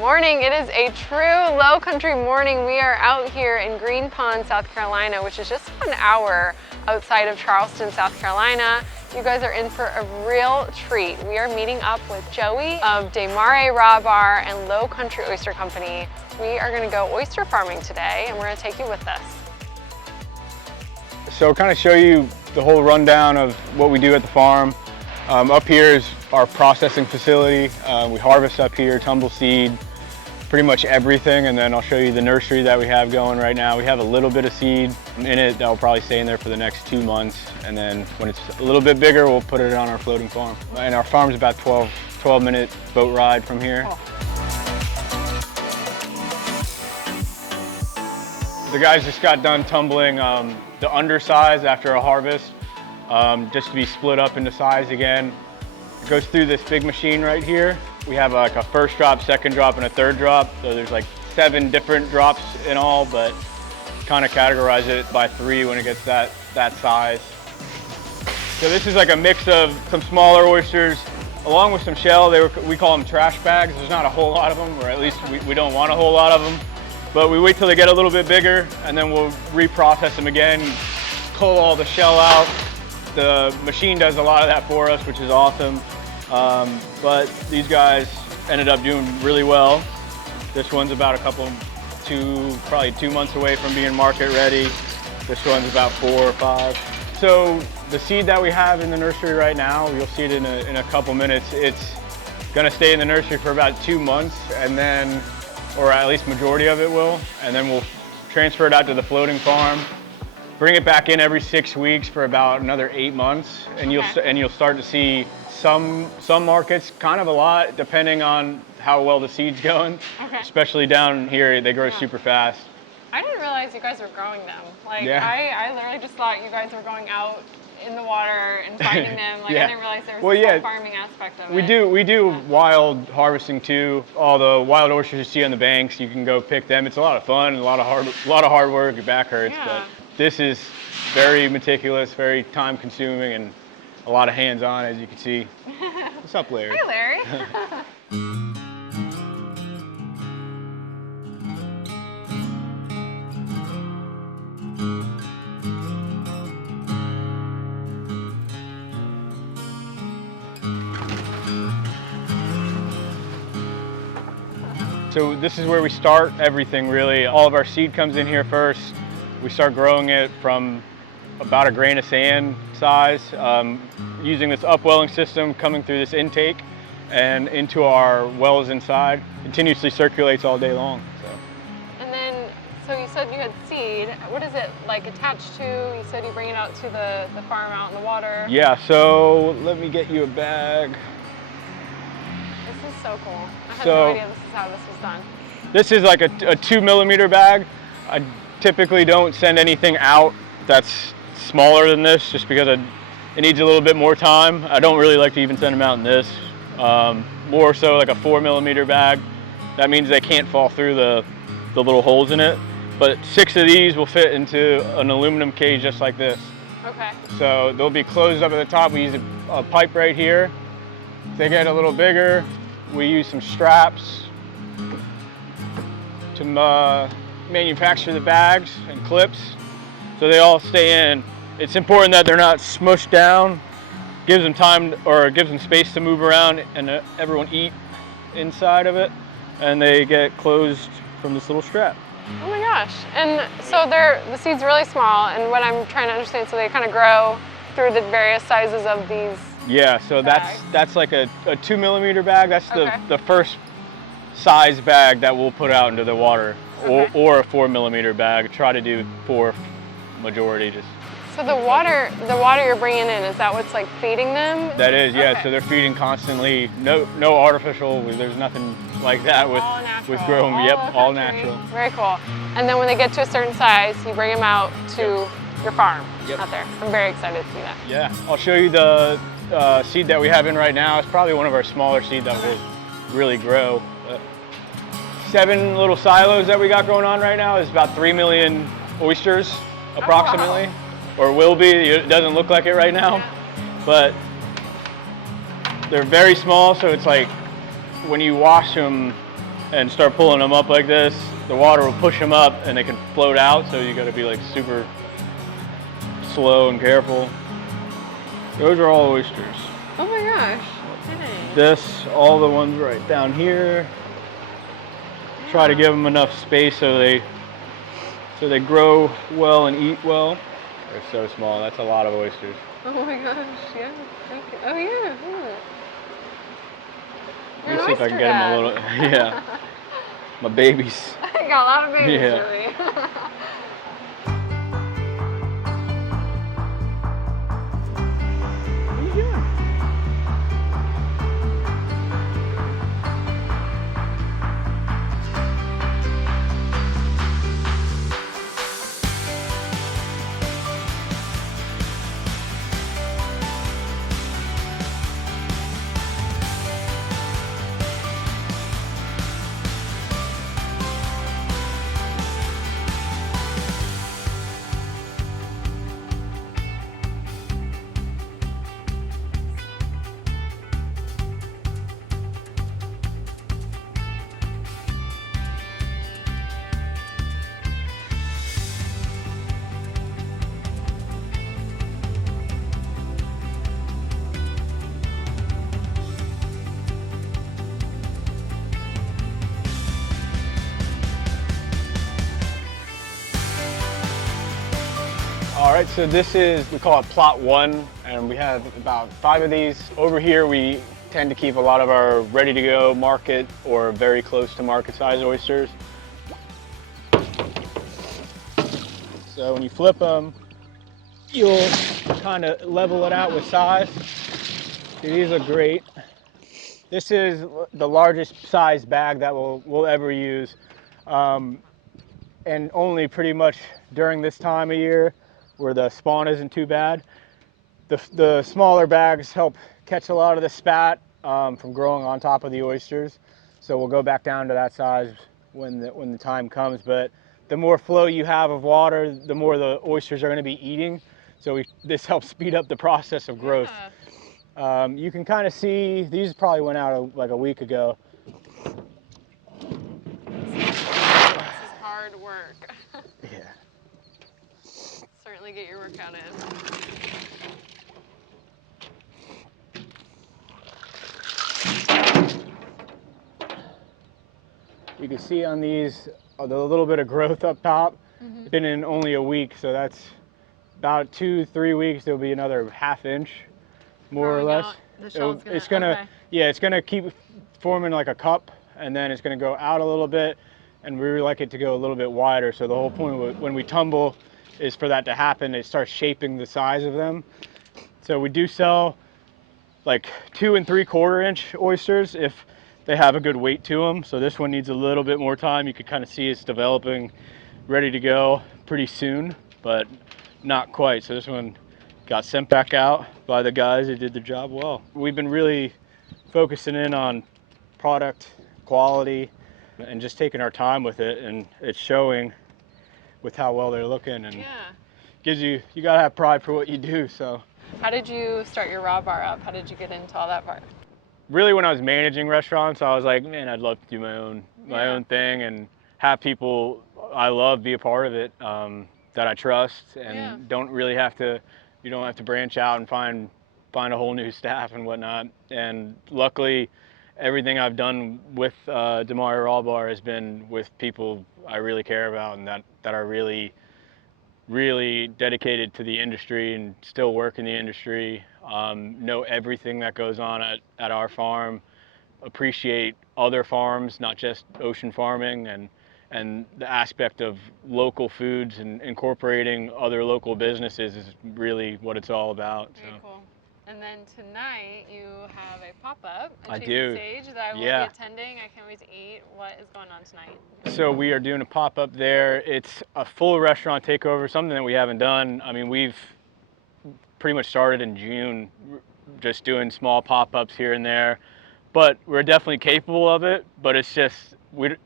Morning. It is a true Lowcountry morning. We are out here in Green Pond, South Carolina, which is just an hour outside of Charleston, South Carolina. You guys are in for a real treat. We are meeting up with Joey of De Mare Raw Bar and Lowcountry Oyster Company. We are going to go oyster farming today, and we're going to take you with us. So kind of show you the whole rundown of what we do at the farm. Up here is our processing facility. We harvest up here, tumble seed, pretty much everything, and then I'll show you the nursery that we have going right now. We have a little bit of seed in it that will probably stay in there for the next 2 months, and then when it's a little bit bigger, we'll put it on our floating farm. And our farm's about 12-minute boat ride from here. Oh. The guys just got done tumbling the undersize after a harvest, just to be split up into size again. It goes through this big machine right here. We have like a first drop, second drop, and a third drop. So there's like 7 different drops in all, but kind of categorize it by 3 when it gets that size. So this is like a mix of some smaller oysters along with some shell. We call them trash bags. There's not a whole lot of them, or at least we don't want a whole lot of them. But we wait till they get a little bit bigger, and then we'll reprocess them again, pull all the shell out. The machine does a lot of that for us, which is awesome. But these guys ended up doing really well. This one's about probably 2 months away from being market ready. This one's about 4 or 5. So the seed that we have in the nursery right now, you'll see it in a couple minutes. It's gonna stay in the nursery for about 2 months, and then, or at least majority of it will, and then we'll transfer it out to the floating farm. Bring it back in every 6 weeks for about another 8 months, and you'll start to see some markets, kind of a lot, depending on how well the seed's going. Okay. Especially down here, they grow super fast. I didn't realize you guys were growing them. Like, yeah. I literally just thought you guys were going out in the water and finding them. Like, yeah. I didn't realize there was a farming aspect of it. We do wild harvesting too. All the wild oysters you see on the banks, you can go pick them. It's a lot of fun, a lot of hard work. Your back hurts, but this is very meticulous, very time consuming, and a lot of hands on, as you can see. What's up, Larry? Hi, Larry. So this is where we start everything, really. All of our seed comes in here first. We start growing it from about a grain of sand size, using this upwelling system coming through this intake and into our wells inside. Continuously circulates all day long. And then, so you said you had seed. What is it like attached to? You said you bring it out to the farm out in the water. Yeah, so let me get you a bag. This is so cool. I had no idea this is how this was done. This is like a 2mm bag. I typically don't send anything out that's smaller than this, just because it needs a little bit more time. I don't really like to even send them out in this. More so like a 4mm bag. That means they can't fall through the little holes in it. But 6 of these will fit into an aluminum cage just like this. Okay. So they'll be closed up at the top. We use a pipe right here. If they get a little bigger, we use some straps to manufacture the bags and clips, so they all stay in. It's important that they're not smushed down. Gives them time, or gives them space to move around and everyone eat inside of it, and they get closed from this little strap. Oh my gosh. And so the seed's really small, and what I'm trying to understand, so they kind of grow through the various sizes of these. Yeah, so that's like a 2mm bag. That's the first size bag that we'll put out into the water. Okay. Or a 4mm bag. Try to do 4 majority. Just. So the water you're bringing in, is that what's like feeding them? That is, yeah. Okay. So they're feeding constantly. No artificial. There's nothing like that with growing. All natural. Very cool. And then when they get to a certain size, you bring them out to your farm out there. I'm very excited to see that. Yeah, I'll show you the seed that we have in right now. It's probably one of our smaller seed that will really grow. 7 little silos that we got going on right now is about 3 million oysters, approximately, or will be. It doesn't look like it right now, but they're very small. So it's like when you wash them, and start pulling them up like this, the water will push them up and they can float out, so you gotta be like super slow and careful. Those are all oysters. Oh my gosh. Okay. This, all the ones right down here. Yeah. Try to give them enough space so they grow well and eat well. They're so small. That's a lot of oysters. Oh my gosh, yeah. Okay. Oh yeah. Let me see if I can get them a little. Yeah. My babies. I got a lot of babies, yeah. Joey. All right, so this is, we call it plot 1, and we have about 5 of these. Over here we tend to keep a lot of our ready-to-go market or very close to market size oysters. So when you flip them, you'll kind of level it out with size. See, these are great. This is the largest size bag that we'll ever use, and only pretty much during this time of year where the spawn isn't too bad. The smaller bags help catch a lot of the spat from growing on top of the oysters. So we'll go back down to that size when the time comes. But the more flow you have of water, the more the oysters are going to be eating. So this helps speed up the process of growth. Yeah. You can kind of see, these probably went out like a week ago. This is hard work. Yeah. Certainly get your workout in. You can see on these the little bit of growth up top. Mm-hmm. It's been in only a week, so that's about 2-3 weeks. There'll be another ½ inch, more or less. It's gonna keep forming like a cup, and then it's gonna go out a little bit, and we really like it to go a little bit wider. So the whole point when we tumble is for that to happen. It starts shaping the size of them. So we do sell like 2 3/4 inch oysters if they have a good weight to them. So this one needs a little bit more time. You can kind of see it's developing, ready to go pretty soon, but not quite. So this one got sent back out by the guys who did the job well. We've been really focusing in on product quality and just taking our time with it, and it's showing with how well they're looking, and gives you gotta have pride for what you do. So how did you start your raw bar up? How did you get into all that part? Really, when I was managing restaurants, I was like, man, I'd love to do my own thing and have people I love be a part of it, that I trust, and don't really have to, you don't have to branch out and find a whole new staff and whatnot. And luckily, everything I've done with De Mare Raw Bar has been with people I really care about and that are really, really dedicated to the industry and still work in the industry, know everything that goes on at our farm, appreciate other farms, not just ocean farming, and the aspect of local foods and incorporating other local businesses is really what it's all about. Very cool. And then tonight you have a pop-up at I Chase do. Stage that I will be attending. I can't wait to eat. What is going on tonight? So we are doing a pop-up there. It's a full restaurant takeover, something that we haven't done. I mean, we've pretty much started in June, just doing small pop-ups here and there. But we're definitely capable of it, but it's just, we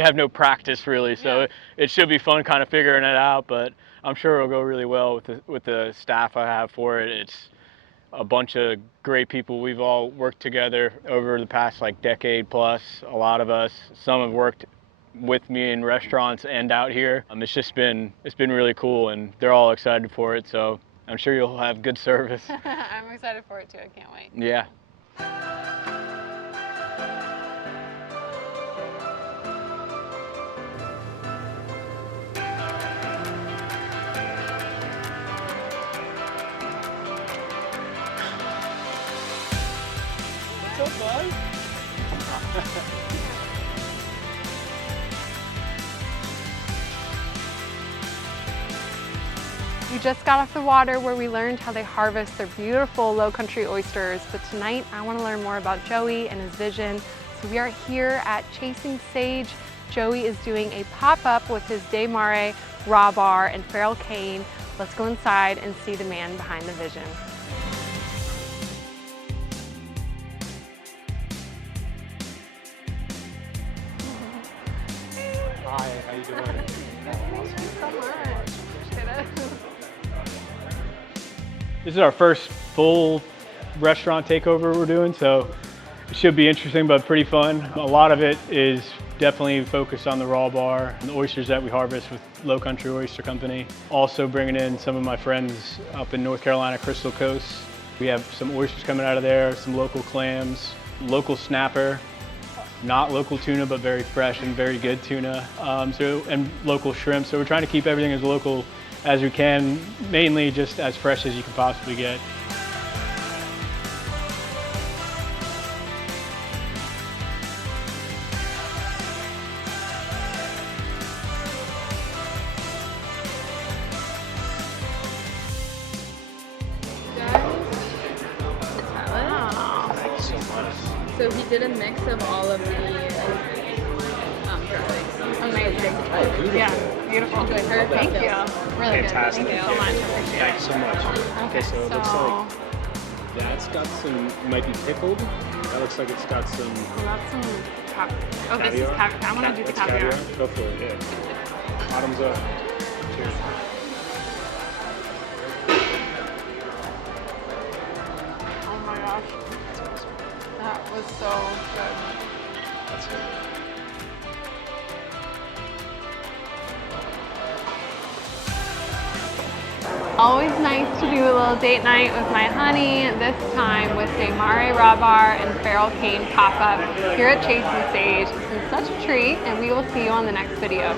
have no practice really, so it should be fun kind of figuring it out, but I'm sure it'll go really well with the staff I have for it. It's a bunch of great people. We've all worked together over the past like decade plus, a lot of us. Some have worked with me in restaurants and out here. It's been really cool, and they're all excited for it, so I'm sure you'll have good service. I'm excited for it too, I can't wait. Yeah. What's up, bud? We just got off the water where we learned how they harvest their beautiful Lowcountry oysters, but tonight I want to learn more about Joey and his vision. So we are here at Chasing Sage. Joey is doing a pop-up with his De Mare Raw Bar and feral cane. Let's go inside and see the man behind the vision. Hi, how you doing? Thank you so much. Appreciate it. This is our first full restaurant takeover we're doing, so it should be interesting but pretty fun. A lot of it is definitely focused on the raw bar and the oysters that we harvest with Lowcountry Oyster Company. Also bringing in some of my friends up in North Carolina, Crystal Coast. We have some oysters coming out of there, some local clams, local snapper, not local tuna, but very fresh and very good tuna, and local shrimp. So we're trying to keep everything as local as we can, mainly just as fresh as you can possibly get. So he did a mix of all of the garlics. Amazing. Yeah, beautiful. Enjoy her. Thank you. Really Fantastic. good. Thank you so much. I appreciate Thanks so much. Okay, so it looks like so that's got some, it might be pickled. That looks like it's got some that's some oh, this is caviar. caviar. I want to do the That's caviar. Go for it, yeah. Bottoms up. Cheers. Oh my gosh. That was so good. That's it. Always nice to do a little date night with my honey, this time with a Mare Raw Bar and feral cane pop-up here at Chasing Sage. It's been such a treat, and we will see you on the next video.